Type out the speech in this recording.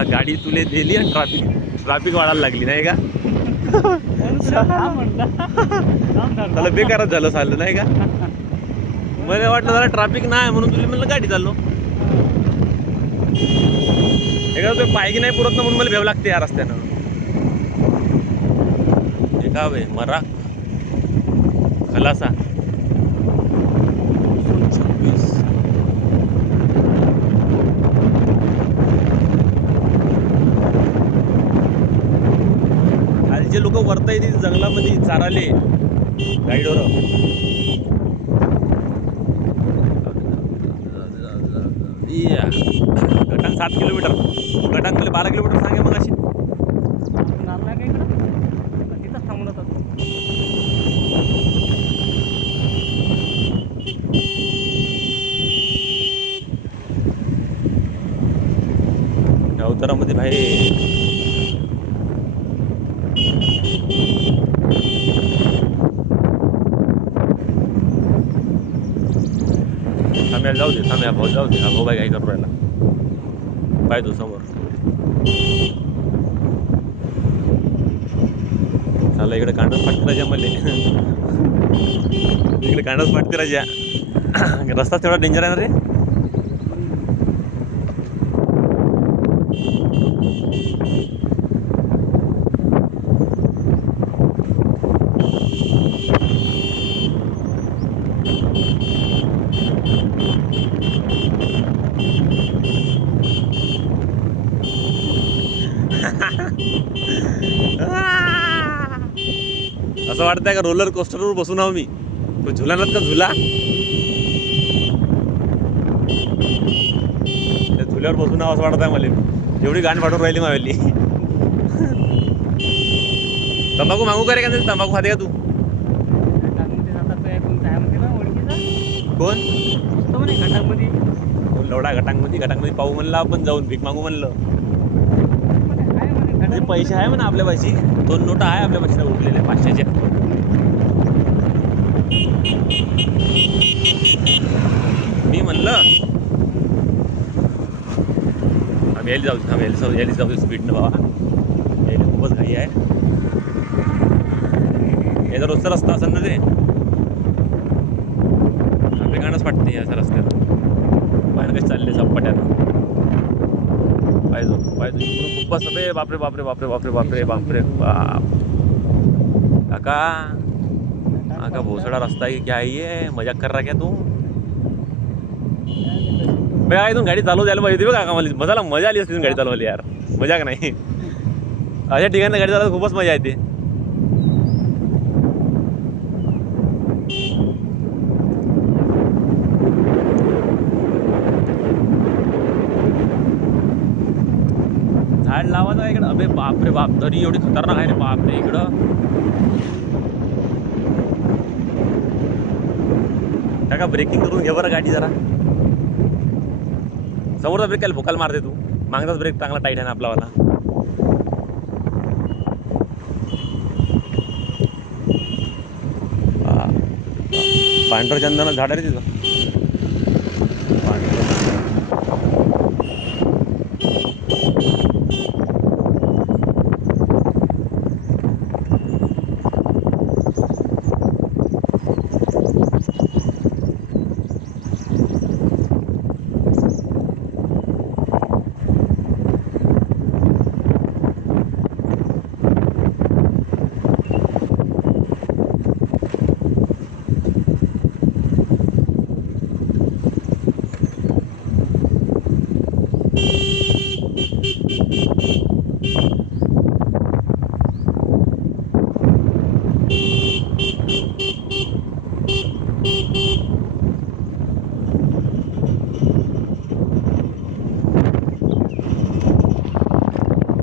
म्हटलं गाडी तुले दिली आणि ट्रॅफिक वाढायला लागली नाही का? त्याला बेकारच झालं चाललं नाही का? मला वाटलं जरा ट्रॅफिक नाही म्हणून तुला म्हणलं गाडी चाललो. एखादं ते पायगी नाही पुरत ना म्हणून मला भेव लागते या रस्त्यानं. हे का वे मरा खलासा 26. खालचे लोक वरता येतील जंगलामध्ये चाराले गाईडवर. गटांग 7 किलोमीटर, गटांग मला 12 किलोमीटर सांगे मग अशी तिथंच थांबून होतो. अवतारामध्ये भाई थांब्या जाऊ दे, थांब्या भाऊ जाऊ दे. हा भाऊ बाई काय करू राहिला पाहिजे समोर. चाला इकडे कांडच फाटते राजा मले. इकडे कांडच फाटते राजा. रस्ता तेवढा डेंजर आहे ना रे. असं वाटतंय का रोलर कोस्टरवर बसून आहो मी. तो झुलानात का झुला, त्या झुल्यावर बसून आहो असं वाटत आहे मला. एवढी गाण फाटून राहिली मावेली. तंबाखू मागू का रे? का तंबाखू खाते का तू? कोण लवडा घटांगमध्ये पाहू म्हणलं आपण, जाऊन भीक मागू म्हणलं. म्हणजे पैसे आहे म्हणा आपल्या पाशी, 2 नोटा आहे आपल्या पाशी उरलेल्या 500च्या. मी म्हणलं आम्ही यायला जाऊ स्पीडनं बाबा. यायला खूपच घाई आहे. याचा रोजचा रस्ता असेल ना रे. आपले गाणंच वाटते याच्या रस्त्यात. पाहिजे कसे चालले चप्पट्यानं. पाहिजे इकडून खूपच सगळे. बापरे बापरे बापरे बापरे बापरे बापरे बाप. काका भोसडा रास्ता है क्या? ये मजाक कर रहा क्या तू? बघा इथून गाडी चालू द्यायला पाहिजे होती काका. मला मजा आली असती गाडी चालवायला यार. मजाक नाही. अशा ठिकाणी गाडी चालवायला खूपच मजा येते. झाड लावायचं इकडं. अबे बापरे बाप, तरी एवढी खतरनाक आहे रे बापरे इकडं. का ब्रेकिंग करून घे बरं गाडी जरा. समोरचा ब्रेक काय भोकाल मारते तू? मागचाच ब्रेक चांगला टाईट आहे ना आपलावाला. पांढरं चंदनाचं झाड आहे रे तिथं.